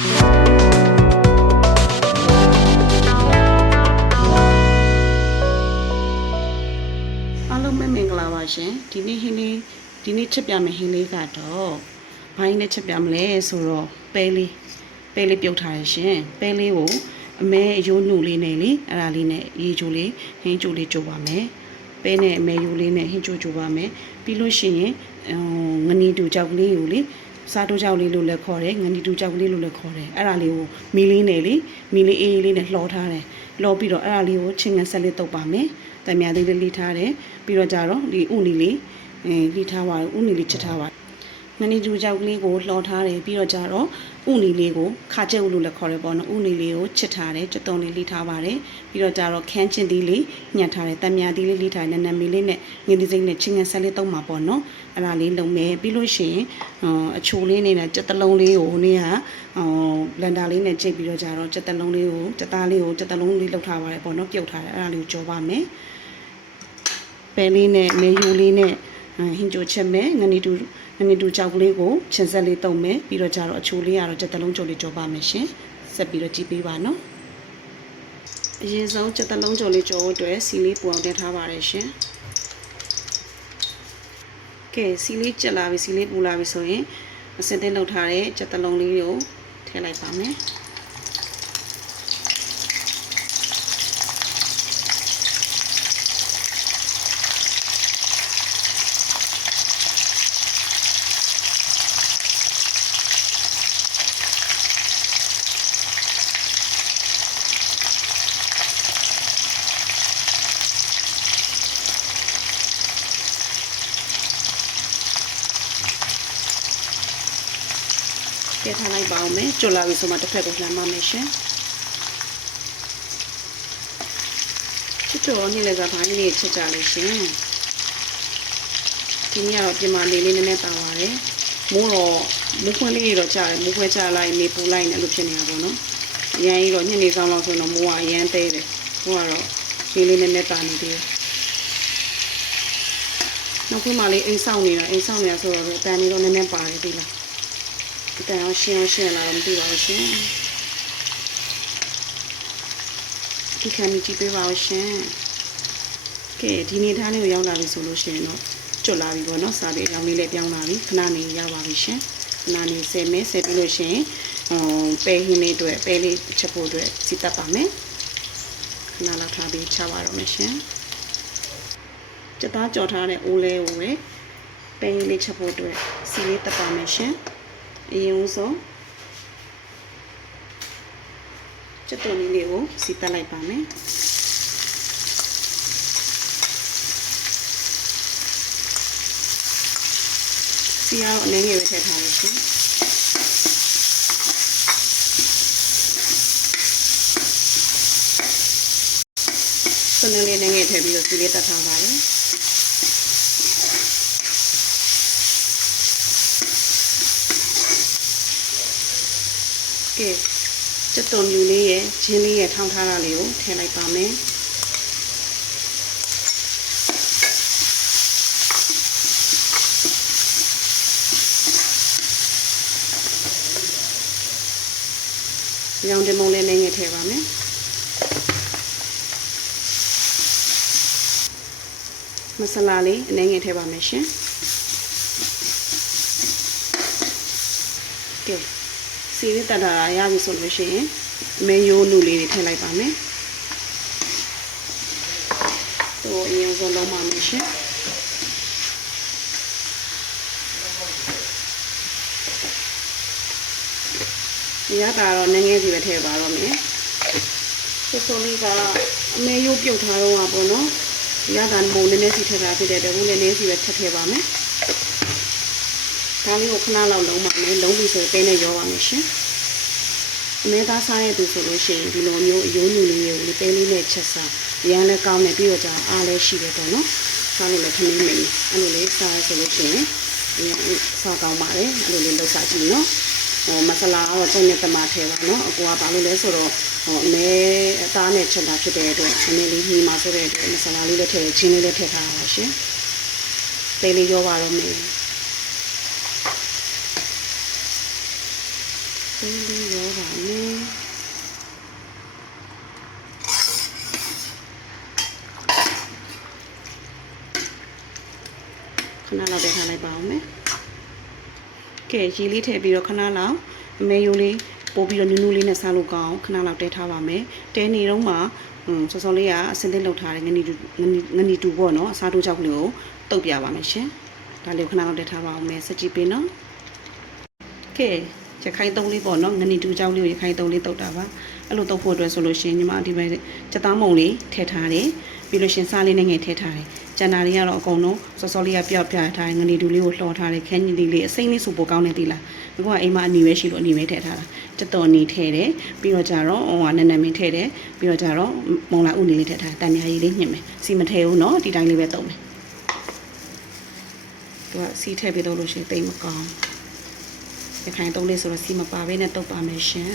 အားလုံးပဲမင်္ဂလာပါရှင်ဒီနေ့ချက်ပြမယ်ဟင်းလေးကတော့ဘာရင်းနဲ့ချက်ပြမလဲဆိုတော့ပဲလေးပြုတ်ထားရရှင်ပဲလေးကိုအမဲအယိုးနှုတ်လေးနဲ့လေအဲ့ဒါလေးနဲ့ရေချိုလေးဟင်းချိုလေးချိုပါမယ်ပဲနဲ့အမဲယိုးလေးနဲ့ဟင်းချိုပါမယ်ပြီးလို့ရှိရင်ငနီတူကြောက်ကလေးကိုလေစားတိုးကြောက်လေးလို့လည်းခေါ်တယ်ငနီတူကြောက်ကလေးလို့လည်းခေါ်တယ်အဲ့ဒါလေးကိုမီလေးနဲ့လေမီလေးအေးလေးနဲ့လှော်ထားတယ်လှော်ပြီးတော့အဲ့ဒါလေးကိုချင်းငန်ဆက်လေးတုပ်ပါမယ်တံမြာသေးလေးလိထားတယ်ပြီးတော့ကြတော့ဒီဥနီလေးလိထားပါဥနီလေးချက်ထားပါငနီတူကြောက်ကလေးကိုလှော်ထားတယ်ပြီးတော့ကြတော့ဥနီလေးကိုခါကျက်ဥလို့လည်းခေါ်တယ်ပေါ့နော်ဥနီလေးကိုချက်ထားတယ်ကြက်တုံလေးလိထားပါတယ်ပြီးတော့ကြတော့ခန်းချင်းသီးလေးညှက်ထားတယ်တံမြာသီးလေးလိထားတယ်နံမီလေးနဲ့ငင်းသီးစိမ့်နဲ့ချင်းငန်ဆက်လေးတုပ်မှာပေါ့နော်အဲ့ဒါလေးလုံးမယ်ပြီးလို့ရှိရင်အချိုလေးနဲ့ကြက်တလုံးလေးကိုနေ့ကဘလန်ဒါလေးနဲ့ကြိတ်ပြီးတော့ကြတော့ကြက်တလုံးလေးကိုကြက်သားလေးကိုကြက်တလုံးလေးလှုပ်ထားပါတယ်ပေါ့နော်ပြုတ်ထားတယ်အဲ့ဒါလေးကိုကြောပါမယ်ပဲလေးနဲ့မေယူလေးနဲ့ဟင်းချိုချက်မယ်ငနီတူကြောက်ကလေးကိုချင်ဆက်လေးတုံမယ်ပြီးတော့ကြတော့အချိုလေးကတော့ကြက်တလုံးချိုလေးကြောပါမယ်ရှင်ဆက်ပြီးတော့ကြည့်ပေးပါနော်အရင်ဆုံးကြက်တလုံးချိုလေးကြောအတွက်စီလေးပူအောင်တက်ထားပါတယ်ရှင်ကဲစီလေးကြက်လာပြီစီလေးပူလာပြီဆိုရင်အစင်တင်လောက်ထားတဲ့ကြက်တလုံးလေးကိုထည့်လိုက်ပါမယ်ပြထားလိုက်ပါအောင်မယ်ကြွလာပြီဆိုမှတစ်ဖက်ကိုလှမ်းပါမယ်ရှင်ချစ်တော်နေ့လည်းကဘာလေးချက်ကြလို့ရှင်ဒီနေ့ကတော့ပြင်မာလေးလေးနည်းနည်းပါပါတယ်မိုးခွန်းလေးတော့ကြားတယ်မိုးခွဲချလိုက်နေပူလိုက်နေလို့ဖြစ်နေတာပေါ့နော်အရန်ကြီးတော့ညနေဆောင်လောက်ဆိုတော့မိုးကအရန်သေးတယ်မိုးကတော့လေးလေးနည်းနည်းပါနေသေးတယ်နောက်ခွန်းမလေးအိမ်ဆောင်နေတာဆိုတော့အတန်လေးတော့နည်းနည်းပါတယ်ဒီလားတန်အောင်ရှင်းလာတော့မသိပါဘူးရှင်ဒီခံကြည့်ပေးပါဦးရှင်ကဲဒီနေ့ထားလေးကိုရောက်လာပြီဆိုလို့ရှိရင်တော့ကျွတ်လာပြီပေါ့နော်စားပြီးအကြောင်းလေးလည်းပြောင်းလာပြီခဏနေရောက်ပါပြီရှင်ခဏနေဆယ်ပြီးလို့ရှိရင်ပဲဟင်းလေးအတွက်ပဲလေးချက်ဖို့အတွက်စီတက်ပါမယ်ခဏလောက်ထားပြီးချပါတော့မယ်ရှင်ကြက်သားကြော်ထားတဲ့အိုးလေးကိုပဲပဲဟင်းလေးချက်ဖို့အတွက်စီလေးတက်ပါမယ်ရှင်အရင်ဆုံးကြက်တုံလေးကိုစီတက်လိုက်ပါမယ်စီအောင်အနေနဲ့ပဲထည့်ထားရရှင်စနေလေးနဲ့ငယ်ထည့်ပြီးတော့စီလေးတက်ထားပါတယ်ကဲကြက်တုံမြူလေးရဲ့ချင်းလေးရဲ့ထောင်းထားတာလေးကိုထည့်လိုက်ပါမယ်ရောင်တမုံလေးနဲ့ငယ်ထည့်ပါမယ်မဆလာလေးအနေငယ်ထည့်ပါမယ်ရှင်ကဲစီလေးတက်တာရပြီဆိုလို့ရှိရင်မဲယိုးနုလေးတွေထည့်လိုက်ပါမယ်။တို့အရင်ဆုံးလုံးပါမယ်ရှင်။ရတာတော့နည်းနည်းစီပဲထည့်ပါတော့မယ်။ဆိုလေးကအမဲယိုးပြုတ်ထားတော့ပါပေါ့နော်။ရတာမို့နည်းနည်းစီထည့်တာဖြစ်တဲ့အတွက်ဘူးနည်းနည်းစီပဲထည့်ပါမယ်။ဒါလေးကိုခဏလောက်လုံးပါမယ်လုံးပြီဆိုရင်တင်းနဲ့ရောပါမယ်ရှင်အမဲသားစားရတဲ့သူဆိုလို့ရှိရင်ဒီလိုမျိုးအယိုးညူလေးကိုလေတင်းလေးနဲ့ချက်စားရမ်းလည်းကောင်းတယ်ပြီးတော့ကြာအားလည်းရှိတယ်ပေါ့နော်စားလို့လည်းခမင်းမင်းအဲ့လိုလေးစားရဆိုလို့ရှိရင်စားကောင်းပါတယ်အဲ့လိုလေးလုပ်စားကြည့်နော်မဆလာကတော့ပုံနဲ့တမထဲပါနော်အကူကဘာလို့လဲဆိုတော့အမဲအသားနဲ့ချက်တာဖြစ်တဲ့အတွက်နည်းနည်းလေးညီမှာဆိုတဲ့အတွက်မဆလာလေးလည်းထည့်ချင်းလေးလည်းထည့်ထားပါရှင်တင်းလေးရောပါတော့မယ်တင်းလေးရောပါ ပါမယ်ခဏလောက်ပဲထားလိုက်ပါဦးမယ်ကဲရေလေးထည့်ပြီးတော့ခဏလောက်အမဲရိုးလေးပို့ပြီးတော့နူးနူးလေးနဲ့စားလို့ကောင်းခဏလောက်တဲထားပါမယ်တဲနေတော့မှစောစောလေးကအစင်းသင်းလောက်ထားတယ်ငနီတူပေါ့နော်အစားထိုးချောက်ကလေးကိုတုပ်ပြပါမယ်ရှင်ဒါလေးခဏလောက်တဲထားပါအောင်မယ်စကြည့်ပေးနော်ကဲရခိုင်သုံးလေးပေါ့နော်ငနီတူချောက်လေးကိုရခိုင်သုံးလေးတုပ်တာပါအဲ့လိုတုပ်ဖို့အတွက်ဆိုလို့ရှိရင်ညီမဒီဘက်စက်သားမုံလေးထည့်ထားတယ်ပြီးလို့ရှင်စားလေးနဲ့ငယ်ထည့်ထားတယ်ကျန်တာတွေကတော့အကုန်လုံးစောစောလေးကပြော့ပြထားတယ်ငနီတူလေးကိုလှော်ထားတယ်ခန်းကြီးလေးအစိမ့်လေးစုပိုကောင်းနေသေးလားဒီကအိမ်မှာအနီပဲရှိလို့အနီပဲထည့်ထားတာစက်တော်နီထည့်တယ်ပြီးတော့ကြတော့နန်းနန်းမင်းထည့်တယ်ပြီးတော့ကြတော့မုံလာဥနီလေးထည့်ထားတန်မြာကြီးလေးညှစ်မယ်စီမထည့်ဘူးเนาะဒီတိုင်းလေးပဲတုံးမယ်သူကစီထည့်ပြီးတော့လို့ရှိရင်တိတ်မကောင်းရခိုင်သုံးလေးဆိုတော့စီမပါဘဲနဲ့တုပ်ပါမယ်ရှင်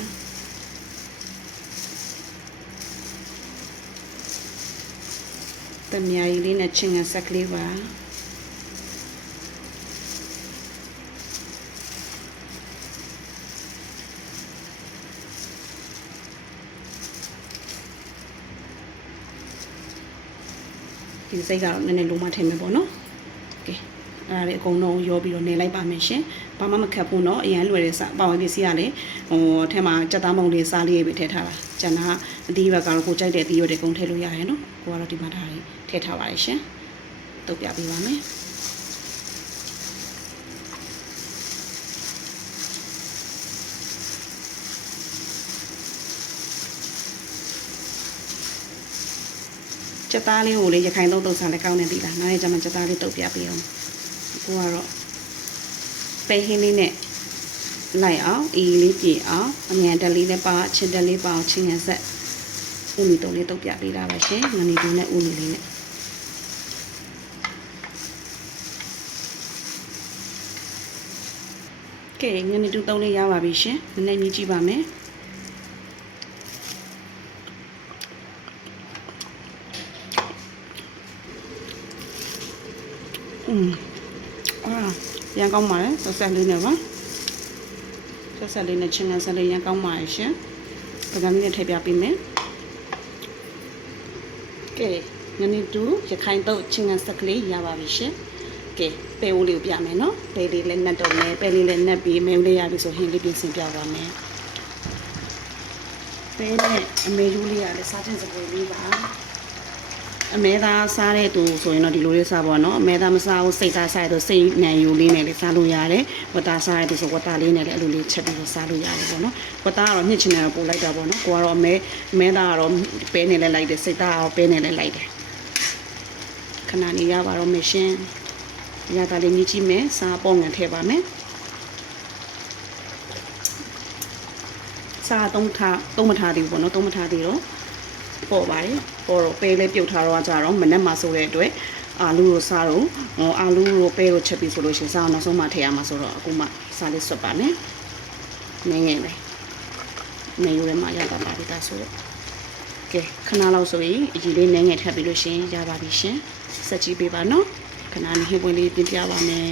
တန်မြာကြီးလေးနဲ့ချင်းငဆက်ကလေးပါဒီစိတ်ကတော့နည်းနည်းလုံးမထည့်မယ်ပေါ့နော်ကဲအဲ့ဒါလေးအကုန်လုံးရောပြီးတော့နေလိုက်ပါမယ်ရှင်ဘာမှမခက်ဘူးเนาะအရန်လွယ်တဲ့ပါဝင်ပစ္စည်းကလည်းထဲမှာကြက်သားမုံလေးစားလေးပဲထည့်ထားတာကျန်တာအသီးဘက်ကတော့ကိုကြိုက်တဲ့အသီးရွက်တွေကုန်ထည့်လို့ရတယ်เนาะကိုကတော့ဒီမှာဒါလေးထည့်ထားပါတယ်ရှင်တုပ်ပြပေးပါမယ်စက်သားလေးကိုလေရခိုင်တုပ်စားလဲကောင်းနေပြီလားနောက်နေ့ကျမှစက်သားလေးတုပ်ပြပေးအောင်ကိုကတော့ပဲဟင်းလေးနဲ့လိုက်အောင်အေးလေးပြေအောင်အမြန်တက်လေးနဲ့ပါချင်တက်လေးပါအောင်ချင်းရဆက်ဥနီတုံးလေးတုပ်ပြပေးတာပါရှင်ငနီတူနဲ့ဥနီလေးနဲ့ကဲငနီတူတုံးလေးရပါပြီရှင်နည်းနည်းမြည်ကြည့်ပါမယ်ရန်ကောင်းပါတယ်ဆက်ဆက်လေးနဲ့ပါဆက်ဆက်လေးနဲ့ချင်းကန်ဆက်လေးရန်ကောင်းပါတယ်ရှင်ပကံလေးနဲ့ထည့်ပြပေးမယ်ကဲငနီတူရခိုင်တုပ်ချင်းကန်ဆက်ကလေးရပါပြီရှင်ကဲပဲဦးလေးကိုပြမယ်နော်ပဲလေးလည်းနှက်တော့မယ်ပဲလေးလည်းနှက်ပြီးမဲဦးလေးရပြီဆိုဟင်းလေးပြင်ဆင်ပြပါမယ်ပဲနဲ့အမေယူလေးရလည်းစားခြင်းစပွဲလေးပါအမဲသားစားတဲ့သူဆိုရင်တော့ဒီလိုလေးစားပါတော့အမဲသားမစားဘူးစိတ်သားစားတဲ့သူစိတ်နံယူလေးနဲ့လည်းစားလို့ရတယ်ဝတ်သားစားတဲ့သူဆိုဝတ်သားလေးနဲ့လည်းအဲ့လိုလေးချက်ပြီးတော့စားလို့ရတယ်ပေါ့နော်ဝတ်သားကတော့ညှစ်ချင်တယ်ပို့လိုက်တာပေါ့နော်ကိုကတော့အမဲသားကတော့ပဲနဲ့လည်းလိုက်တယ်စိတ်သားကတော့ပဲနဲ့လည်းလိုက်တယ်ခဏနေရပါတော့မယ်ရှင်ရတာလေးညှစ်ကြည့်မယ်စားပေါ့ငံထည့်ပါမယ်စားသုံးမထားသေးဘူးပေါ့နော်သုံးမထားသေးတော့ပေါ်ပါတယ်ပေါ်တော့ပဲလေးပြုတ်ထားတော့ကြတော့မနဲ့မှာဆိုတဲ့အတွက်အာလူကိုစားတော့အာလူကိုပဲကိုချက်ပြီးဆိုလို့ရှိရင်စားအောင်နောက်ဆုံးမှထည့်ရမှာဆိုတော့အခုမှစားလေးစွတ်ပါမယ်နည်းငယ်ပဲနေရွယ်မှာရတာပါပြီဒါဆိုတော့ကဲခဏလောက်ဆိုရင်အကြီးလေးနည်းငယ်ထပ်ပြီးလို့ရှိရင်ရပါပြီရှင်ဆက်ကြည့်ပေးပါနော်ခဏနေဟင်းပွင့်လေးပြင်ပြပါမယ်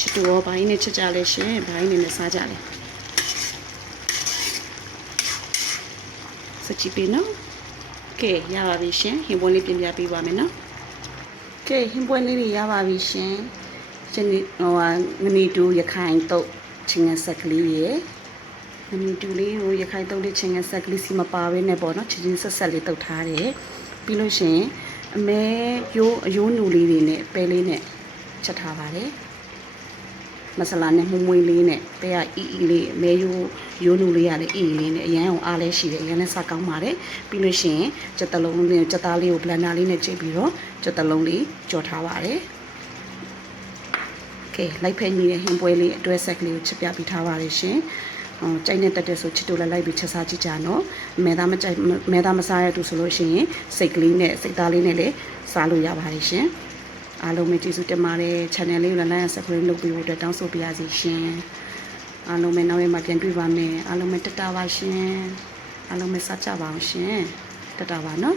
ချစ်တူရောဘိုင်းနဲ့ချက်ကြလဲရှင်ဘိုင်းနဲ့စားကြလဲဆက်ကြည့်ပေးနော်ကဲရပါပြီရှင်ဟင်းပွင့်လေးပြင်ပြပေးပါမယ်နော်ကဲဟင်းပွင့်လေးတွေရပါပြီရှင်ရှင်ငနီတူရခိုင်တုပ်ချင်းငဆက်ကလေးရယ်ငနီတူလေးကိုရခိုင်တုပ်လေးချင်းငဆက်ကလေးစီမပါဘဲနဲ့ပေါ့နော်ချင်းချင်းဆက်ဆက်လေးတုပ်ထားတယ်ပြီးလို့ရှင်အမဲအယိုးနူလေးတွေနဲ့ပဲလေးနဲ့ချက်ထားပါတယ်မဆလာနဲ့မှုမွေးလေးနဲ့ပဲကအီလေးအမဲရိုးနူလေးရလေအီလေးနဲ့အရန်အောင်အားလဲရှိတယ်အရန်နဲ့စားကောင်းပါတယ်ပြီးလို့ရှိရင်ကြက်တလုံးလေးကြက်သားလေးကိုဘလန်ဒါလေးနဲ့ချိန်ပြီးတော့ကြက်တလုံးလေးကြော်ထားပါတယ်ကဲလိုက်ဖက်ညီတဲ့ဟင်းပွဲလေးအတွဲဆက်ကလေးကိုချက်ပြပေးထားပါတယ်ရှင်ကြိုက်နဲ့တက်တဲ့ဆိုချစ်တူလည်းလိုက်ပြီးချက်စားကြည့်ကြနော်မဲသားမစားရတူဆိုလို့ရှိရင်စိတ်ကလေးနဲ့စိတ်သားလေးနဲ့လည်းစားလို့ရပါတယ်ရှင်အားလုံးပဲကျေးဇူးတင်ပါတယ် channel လေးကိုလည်း subscribe လုပ်ပေးဖို့အတွက်တောင်းဆိုပါရစေရှင်အားလုံးပဲနောက်ရက်မှပြန်တွေ့ပါမယ်အားလုံးပဲတတာပါရှင်အားလုံးပဲစားကြပါအောင်ရှင်တတာပါနော်